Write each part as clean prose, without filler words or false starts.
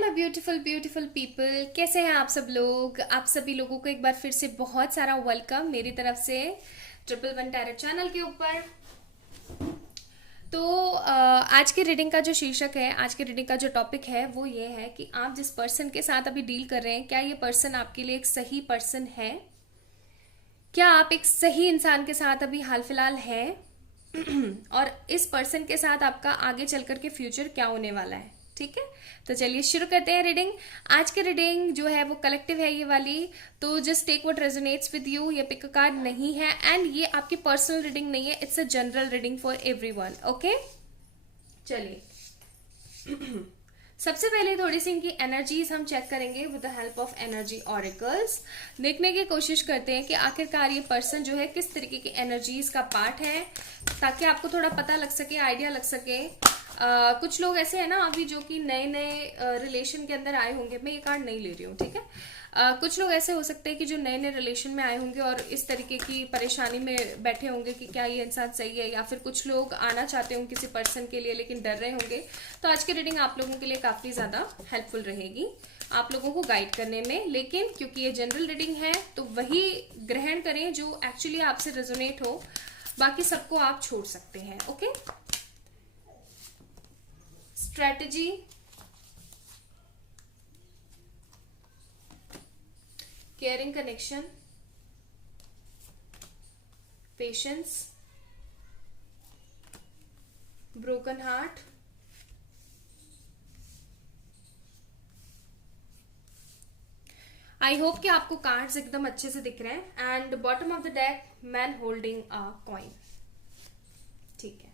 My beautiful beautiful people, कैसे हैं आप सब लोग। आप सभी लोगों को एक बार फिर से बहुत सारा वेलकम मेरी तरफ से ट्रिपल वन टैरेट चैनल के ऊपर। तो आज के रीडिंग का जो शीर्षक है, आज के रीडिंग का जो टॉपिक है वो ये है कि आप जिस पर्सन के साथ अभी डील कर रहे हैं, क्या ये पर्सन आपके लिए एक सही पर्सन है। क्या आप एक सही इंसान के साथ अभी हाल फिलहाल हैं और इस पर्सन के साथ आपका आगे चल कर के फ्यूचर क्या होने वाला है। ठीक है, तो चलिए शुरू करते हैं रीडिंग। आज की रीडिंग जो है वो कलेक्टिव है ये वाली, तो just take what resonates with you. ये पिक कार्ड नहीं है एंड ये आपकी पर्सनल रीडिंग नहीं है, it's a general reading for everyone. Okay, चलिए सबसे पहले थोड़ी सी इनकी एनर्जीज हम चेक करेंगे with the help of energy auricles. देखने की कोशिश करते हैं कि आखिरकार ये पर्सन जो है किस तरीके की एनर्जीज का पार्ट है, ताकि आपको थोड़ा पता लग सके, आइडिया लग सके। कुछ लोग ऐसे हैं ना अभी जो कि नए नए रिलेशन के अंदर आए होंगे। मैं ये कार्ड नहीं ले रही हूँ, ठीक है। कुछ लोग ऐसे हो सकते हैं कि जो नए नए रिलेशन में आए होंगे और इस तरीके की परेशानी में बैठे होंगे कि क्या ये इंसान सही है, या फिर कुछ लोग आना चाहते होंगे किसी पर्सन के लिए लेकिन डर रहे होंगे। तो आज की रीडिंग आप लोगों के लिए काफी ज्यादा हेल्पफुल रहेगी आप लोगों को गाइड करने में। लेकिन क्योंकि ये जनरल रीडिंग है तो वही ग्रहण करें जो एक्चुअली आपसे रेजोनेट हो, बाकी सबको आप छोड़ सकते हैं। Okay, strategy, caring connection, patience, broken heart, I hope कि आपको कार्ड्स एकदम अच्छे से दिख रहे हैं। And bottom of the deck, man holding a coin. ठीक है,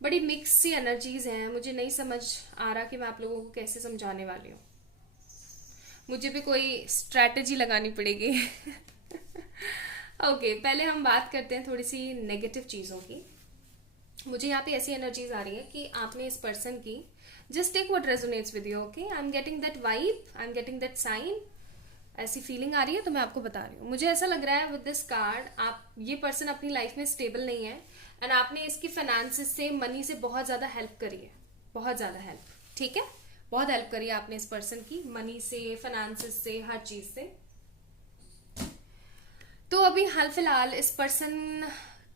बड़ी मिक्स सी एनर्जीज हैं, मुझे नहीं समझ आ रहा कि मैं आप लोगों को कैसे समझाने वाली हूँ। मुझे भी कोई स्ट्रैटेजी लगानी पड़ेगी। ओके, पहले हम बात करते हैं थोड़ी सी नेगेटिव चीज़ों की। मुझे यहाँ पे ऐसी एनर्जीज आ रही है कि आपने इस पर्सन की, just take what resonates with you. Okay, I am getting that vibe, I am getting that sign. ऐसी फीलिंग आ रही है तो मैं आपको बता रही हूँ। मुझे ऐसा लग रहा है विद दिस कार्ड, आप ये पर्सन अपनी लाइफ में स्टेबल नहीं है एंड आपने इसकी फाइनेंसेस से, मनी से बहुत ज्यादा हेल्प करी है, बहुत ज्यादा हेल्प। ठीक है, बहुत हेल्प करी है आपने इस पर्सन की, मनी से, फाइनेंसेस से, हर चीज से। तो अभी हाल फिलहाल इस पर्सन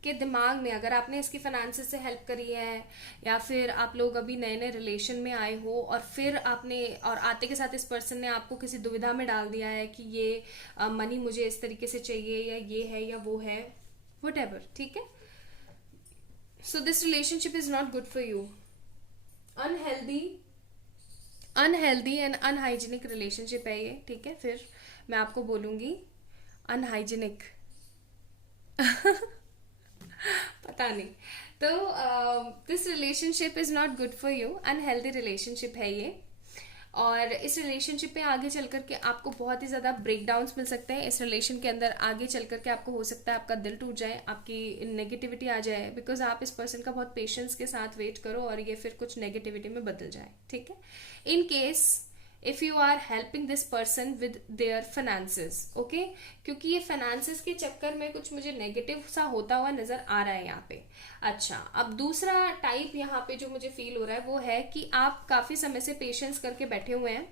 के दिमाग में, अगर आपने इसकी फाइनेंसेस से हेल्प करी है या फिर आप लोग अभी नए नए रिलेशन में आए हो और फिर आपने, और आते के साथ इस पर्सन ने आपको किसी दुविधा में डाल दिया है कि ये मनी मुझे इस तरीके से चाहिए, या ये है या वो है, व्हाटएवर। ठीक है, so this relationship is not good for you. Unhealthy and unhygienic relationship है ये। ठीक है, फिर मैं आपको बोलूंगी अनहाइजीनिक। पता नहीं। तो this relationship is not good for you, unhealthy relationship है ये। और इस रिलेशनशिप में आगे चल करके आपको बहुत ही ज्यादा ब्रेकडाउन्स मिल सकते हैं। इस रिलेशन के अंदर आगे चल करके आपको हो सकता है आपका दिल टूट जाए, आपकी नेगेटिविटी आ जाए, बिकॉज आप इस पर्सन का बहुत पेशेंस के साथ वेट करो और ये फिर कुछ नेगेटिविटी में बदल जाए। ठीक है, in case if you are helping this person with their finances. Okay, क्योंकि ये फाइनेंसेस के चक्कर में कुछ मुझे नेगेटिव सा होता हुआ नजर आ रहा है यहाँ पे। अच्छा, अब दूसरा टाइप यहाँ पे जो मुझे फील हो रहा है वो है कि आप काफी समय से पेशेंस करके बैठे हुए हैं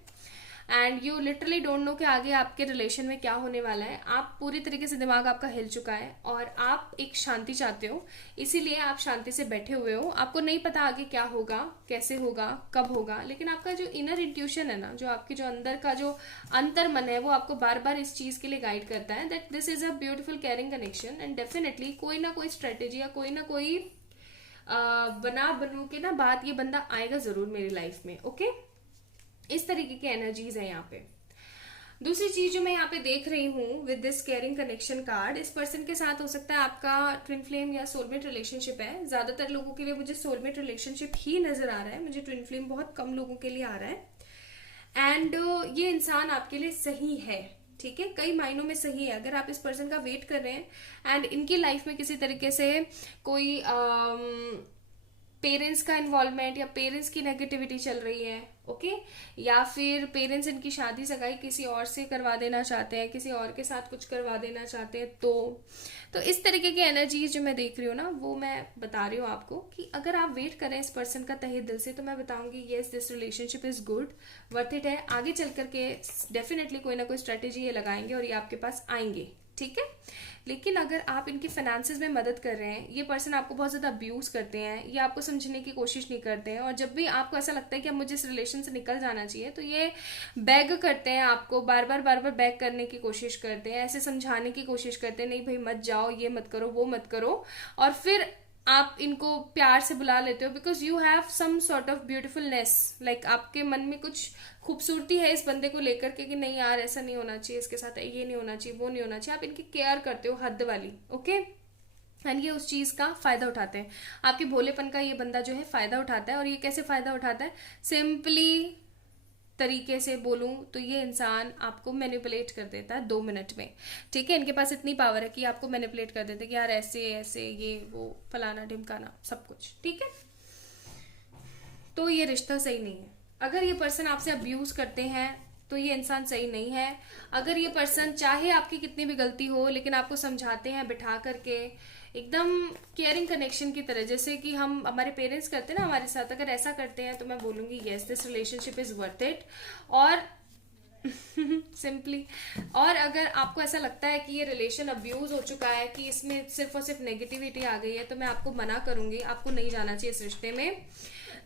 and you literally don't know कि आगे आपके रिलेशन में क्या होने वाला है। आप पूरी तरीके से, दिमाग आपका हिल चुका है और आप एक शांति चाहते हो, इसीलिए आप शांति से बैठे हुए हो। आपको नहीं पता आगे क्या होगा, कैसे होगा, कब होगा, लेकिन आपका जो इनर इंट्यूशन है ना, जो आपके जो अंदर का जो अंतर मन है, वो आपको बार बार इस चीज के लिए गाइड करता है that this is a beautiful caring connection and definitely कोई ना कोई स्ट्रेटेजी या कोई ना कोई बना बनू के ना बात, ये बंदा आएगा जरूर मेरी लाइफ में। ओके, इस तरीके की एनर्जीज है यहाँ पे। दूसरी चीज जो मैं यहाँ पे देख रही हूँ with this caring connection card, इस पर्सन के साथ हो सकता है आपका ट्विन फ्लेम या सोलमेट रिलेशनशिप है। ज्यादातर लोगों के लिए मुझे सोलमेट रिलेशनशिप ही नजर आ रहा है, मुझे ट्विन फ्लेम बहुत कम लोगों के लिए आ रहा है। एंड ये इंसान आपके लिए सही है। ठीक है, कई मायनों में सही है। अगर आप इस पर्सन का वेट कर रहे हैं एंड इनकी लाइफ में किसी तरीके से कोई पेरेंट्स का इन्वॉल्वमेंट या पेरेंट्स की नेगेटिविटी चल रही है, ओके, या फिर पेरेंट्स इनकी शादी सगाई किसी और से करवा देना चाहते हैं, किसी और के साथ कुछ करवा देना चाहते हैं, तो इस तरीके की एनर्जीज जो मैं देख रही हूँ ना, वो मैं बता रही हूँ आपको कि अगर आप वेट करें इस पर्सन का तहे दिल से, तो मैं बताऊंगी yes this relationship is good, worth it है। आगे चल करके डेफिनेटली कोई ना कोई स्ट्रेटेजी ये लगाएंगे और ये आपके पास आएंगे, ठीक है। लेकिन अगर आप इनकी फाइनेंसेस में मदद कर रहे हैं, ये पर्सन आपको बहुत ज़्यादा अब्यूज़ करते हैं, ये आपको समझने की कोशिश नहीं करते हैं, और जब भी आपको ऐसा लगता है कि अब मुझे इस रिलेशन से निकल जाना चाहिए, तो ये बैग करते हैं, आपको बार बार बैग करने की कोशिश करते हैं, ऐसे समझाने की कोशिश करते हैं, नहीं भाई मत जाओ, ये मत करो, वो मत करो, और फिर आप इनको प्यार से बुला लेते हो because you have some sort of beautifulness, like आपके मन में कुछ खूबसूरती है इस बंदे को लेकर के कि नहीं यार ऐसा नहीं होना चाहिए, इसके साथ ये नहीं होना चाहिए, वो नहीं होना चाहिए, आप इनकी केयर करते हो हद वाली, ओके। एंड ये उस चीज़ का फ़ायदा उठाते हैं, आपके भोलेपन का ये बंदा जो है फ़ायदा उठाता है। और ये कैसे फ़ायदा उठाता है, सिंपली तरीके से बोलूं तो ये इंसान आपको मैनिपुलेट कर देता है 2 मिनट में, ठीक है। इनके पास इतनी पावर है कि आपको मैनिपुलेट कर देते हैं कि यार ऐसे ऐसे ये वो फलाना ढिमकाना सब कुछ, ठीक है। तो ये रिश्ता सही नहीं है। अगर ये पर्सन आपसे अब्यूज करते हैं तो ये इंसान सही नहीं है। अगर ये पर्सन चाहे आपकी कितनी भी गलती हो लेकिन आपको समझाते हैं बिठा करके, एकदम केयरिंग कनेक्शन की तरह, जैसे कि हम हमारे पेरेंट्स करते हैं ना हमारे साथ, अगर ऐसा करते हैं तो मैं बोलूंगी yes this relationship is worth it. और सिंपली और अगर आपको ऐसा लगता है कि ये रिलेशन अब्यूज हो चुका है, कि इसमें सिर्फ और सिर्फ नेगेटिविटी आ गई है, तो मैं आपको मना करूंगी, आपको नहीं जाना चाहिए इस रिश्ते में।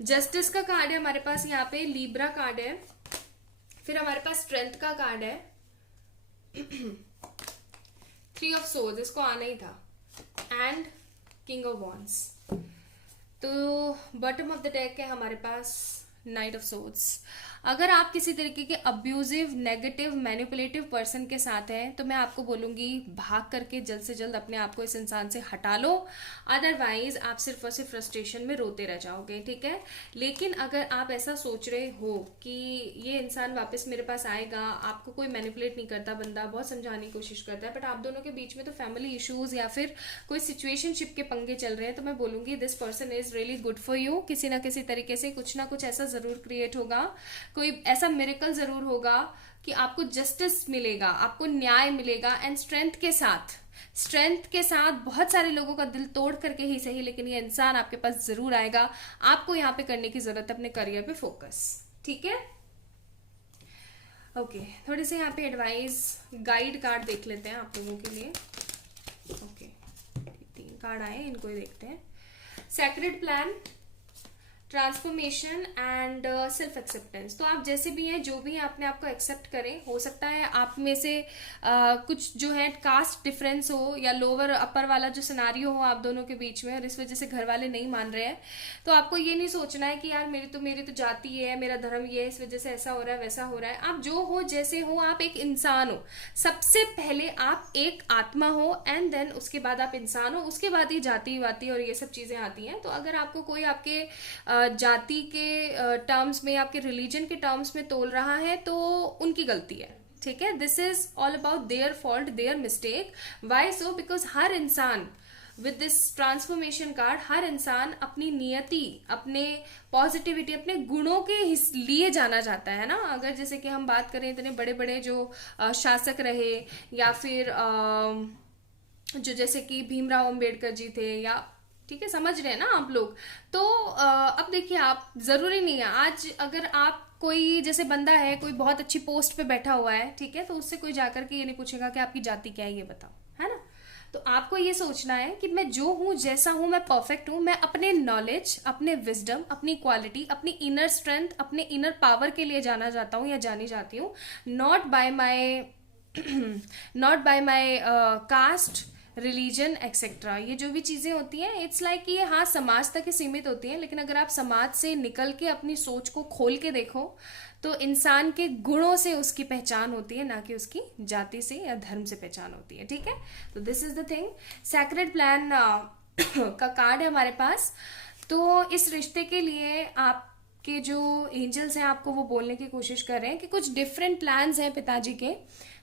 जस्टिस का कार्ड है हमारे पास यहाँ पे, लीब्रा कार्ड है, फिर हमारे पास स्ट्रेंथ का कार्ड है, 3 ऑफ सोर्ड्स, इसको आना ही था, एंड किंग ऑफ वॉन्ड्स। तो बॉटम ऑफ द डेक है हमारे पास नाइट ऑफ सोर्ड्स। अगर आप किसी तरीके के अब्यूजिव नेगेटिव मैनिपुलेटिव पर्सन के साथ हैं तो मैं आपको बोलूंगी भाग करके जल्द से जल्द अपने आप को इस इंसान से हटा लो, अदरवाइज आप सिर्फ और सिर्फ फ्रस्ट्रेशन में रोते रह जाओगे, ठीक है। लेकिन अगर आप ऐसा सोच रहे हो कि ये इंसान वापस मेरे पास आएगा, आपको कोई मैनिपुलेट नहीं करता बंदा, बहुत समझाने की कोशिश करता है, बट आप दोनों के बीच में तो फैमिली इश्यूज या फिर कोई सिचुएशनशिप के पंगे चल रहे हैं, तो मैं बोलूंगी this person is really good for you. किसी ना किसी तरीके से कुछ ना कुछ ऐसा जरूर क्रिएट होगा, कोई ऐसा मिरेकल जरूर होगा कि आपको जस्टिस मिलेगा, आपको न्याय मिलेगा। एंड स्ट्रेंथ के साथ बहुत सारे लोगों का दिल तोड़ करके ही सही, लेकिन ये इंसान आपके पास जरूर आएगा। आपको यहाँ पे करने की जरूरत है अपने करियर पे फोकस, ठीक है। ओके, थोड़े से यहाँ पे एडवाइस गाइड कार्ड देख लेते हैं आप लोगों के लिए। ओके, 3 कार्ड आए, इनको ही देखते हैं। Sacred plan, transformation and self acceptance. तो आप जैसे भी हैं, जो भी हैं, अपने आप को एक्सेप्ट करें। हो सकता है आप में से कुछ जो है कास्ट डिफरेंस हो या लोअर अपर वाला जो सिनारियो हो आप दोनों के बीच में, और इस वजह से घर वाले नहीं मान रहे हैं, तो आपको ये नहीं सोचना है कि यार मेरी तो जाति है, मेरा धर्म ये है, इस वजह से ऐसा हो रहा है वैसा हो रहा है। आप जो हो जैसे हो, आप एक इंसान हो। सबसे पहले आप एक आत्मा हो एंड देन उसके बाद आप इंसान हो, उसके बाद ही जाति वाति और ये सब चीजें आती हैं। तो अगर आपको कोई आपके जाति के टर्म्स में, आपके रिलीजन के टर्म्स में तोल रहा है तो उनकी गलती है, ठीक है। This is all about their fault, their mistake. Why so? Because हर इंसान विद दिस ट्रांसफॉर्मेशन कार्ड, हर इंसान अपनी नियति, अपने पॉजिटिविटी, अपने गुणों के लिए जाना जाता है ना। अगर जैसे कि हम बात करें इतने बड़े बड़े जो शासक रहे, या फिर जो जैसे कि भीमराव अंबेडकर जी थे, या ठीक है, समझ रहे हैं ना आप लोग। तो अब देखिए, आप जरूरी नहीं है आज अगर आप कोई जैसे बंदा है, कोई बहुत अच्छी पोस्ट पे बैठा हुआ है, ठीक है, तो उससे कोई जाकर के ये नहीं पूछेगा कि आपकी जाति क्या है, ये बताओ, है ना। तो आपको ये सोचना है कि मैं जो हूं, जैसा हूं, मैं परफेक्ट हूं। मैं अपने नॉलेज, अपने विजडम, अपनी क्वालिटी, अपनी इनर स्ट्रेंथ, अपने इनर पावर के लिए जाना जाता हूं या जानी जाती हूँ, not by my caste, religion etcetera. ये जो भी चीजें होती हैं, इट्स लाइक ये हाँ समाज तक ही सीमित होती हैं, लेकिन अगर आप समाज से निकल के अपनी सोच को खोल के देखो तो इंसान के गुणों से उसकी पहचान होती है, ना कि उसकी जाति से या धर्म से पहचान होती है, ठीक है। तो this is the thing. Sacred plan का कार्ड है हमारे पास। तो इस रिश्ते के लिए आपके जो एंजल्स हैं आपको वो बोलने की कोशिश कर रहे हैं कि कुछ डिफरेंट प्लान्स हैं पिताजी के,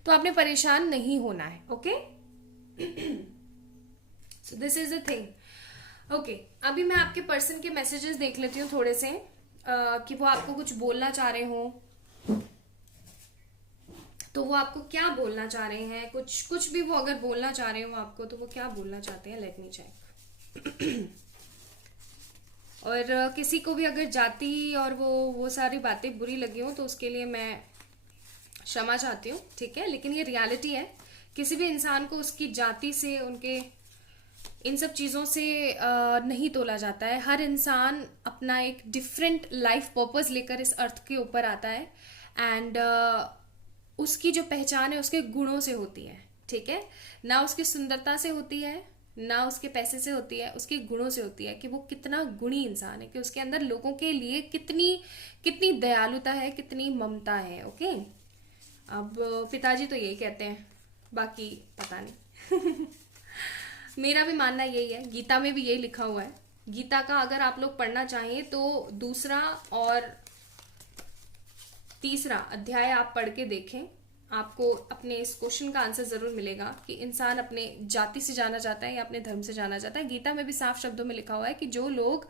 तो आपने परेशान नहीं होना है, okay. So this is the thing. Okay, अभी मैं आपके पर्सन के मैसेजेस देख लेती हूँ थोड़े से, कि वो आपको कुछ बोलना चाह रहे हो, तो वो आपको क्या बोलना चाह रहे हैं, कुछ कुछ भी वो अगर बोलना चाह रहे हो आपको, तो वो क्या बोलना चाहते हैं, लेट मी चेक। और किसी को भी अगर जाति और वो सारी बातें बुरी लगी हो तो उसके लिए मैं क्षमा चाहती हूँ, ठीक है, लेकिन ये रियलिटी है। किसी भी इंसान को उसकी जाति से, उनके इन सब चीज़ों से नहीं तोला जाता है। हर इंसान अपना एक डिफरेंट लाइफ पर्पस लेकर इस अर्थ के ऊपर आता है, एंड उसकी जो पहचान है उसके गुणों से होती है, ठीक है, ना उसकी सुंदरता से होती है, ना उसके पैसे से होती है, उसके गुणों से होती है कि वो कितना गुणी इंसान है, कि उसके अंदर लोगों के लिए कितनी कितनी दयालुता है, कितनी ममता है। ओके, अब पिताजी तो यही कहते हैं, बाकी पता नहीं। मेरा भी मानना यही है, गीता में भी यही लिखा हुआ है। गीता का अगर आप लोग पढ़ना चाहें तो दूसरा और तीसरा अध्याय आप पढ़ के देखें, आपको अपने इस क्वेश्चन का आंसर जरूर मिलेगा कि इंसान अपने जाति से जाना जाता है या अपने धर्म से जाना जाता है। गीता में भी साफ शब्दों में लिखा हुआ है कि जो लोग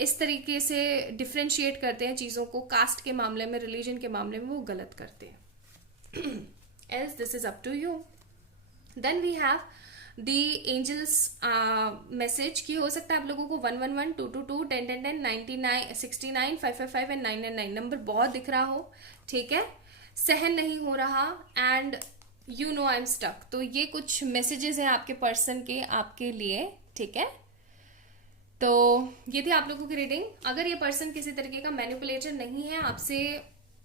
इस तरीके से डिफ्रेंशिएट करते हैं चीज़ों को, कास्ट के मामले में, रिलीजन के मामले में, वो गलत करते हैं। Else this is up to you. Then we have the angel's message की हो सकता है आप लोगों को 111, 222, 10 10 10, 99, 69, 555 एंड 999 नंबर बहुत दिख रहा हो, ठीक है, सहन नहीं हो रहा, and you know I am stuck. तो ये कुछ मैसेजेस हैं आपके पर्सन के आपके लिए, ठीक है। तो ये थी आप लोगों की रीडिंग। अगर ये पर्सन किसी तरीके का मैनिपुलेटर नहीं है, आपसे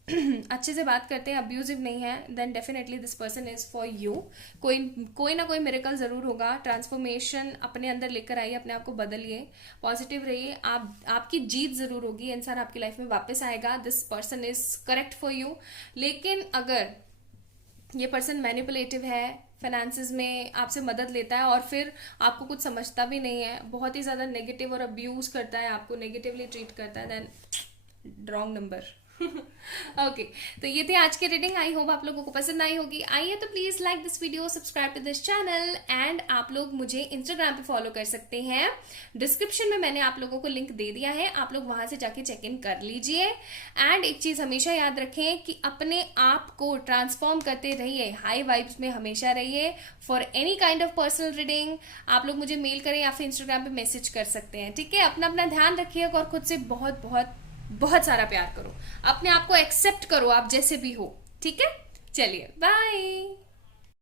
अच्छे से बात करते हैं, अब्यूजिव नहीं है, then definitely this person is for you. कोई ना कोई मिरेकल जरूर होगा, ट्रांसफॉर्मेशन अपने अंदर लेकर आइए, अपने आप को बदलिए, पॉजिटिव रहिए, आपकी जीत जरूर होगी, इंसान आपकी लाइफ में वापस आएगा। This person is correct for you. लेकिन अगर ये पर्सन मैनिपुलेटिव है, फाइनेंसेस में आपसे मदद लेता है और फिर आपको कुछ समझता भी नहीं है, बहुत ही ज्यादा नेगेटिव और अब्यूज करता है, आपको नेगेटिवली ट्रीट करता है, देन रॉन्ग नंबर। ओके, तो ये थी आज की रीडिंग। आई होप आप लोगों को पसंद आई होगी। आइए तो please like this video, subscribe to this channel, and आप लोग मुझे इंस्टाग्राम पे फॉलो कर सकते हैं। डिस्क्रिप्शन में मैंने आप लोगों को लिंक दे दिया है, आप लोग वहां से जाके चेक इन कर लीजिए। एंड एक चीज हमेशा याद रखें कि अपने आप को ट्रांसफॉर्म करते रहिए, हाई वाइब्स में हमेशा रहिए। For any kind of personal reading आप लोग मुझे मेल करें या फिर इंस्टाग्राम पे मैसेज कर सकते हैं, ठीक है। अपना अपना ध्यान रखिएगा और खुद से बहुत बहुत बहुत सारा प्यार करो, अपने आप को एक्सेप्ट करो आप जैसे भी हो, ठीक है। चलिए, बाय।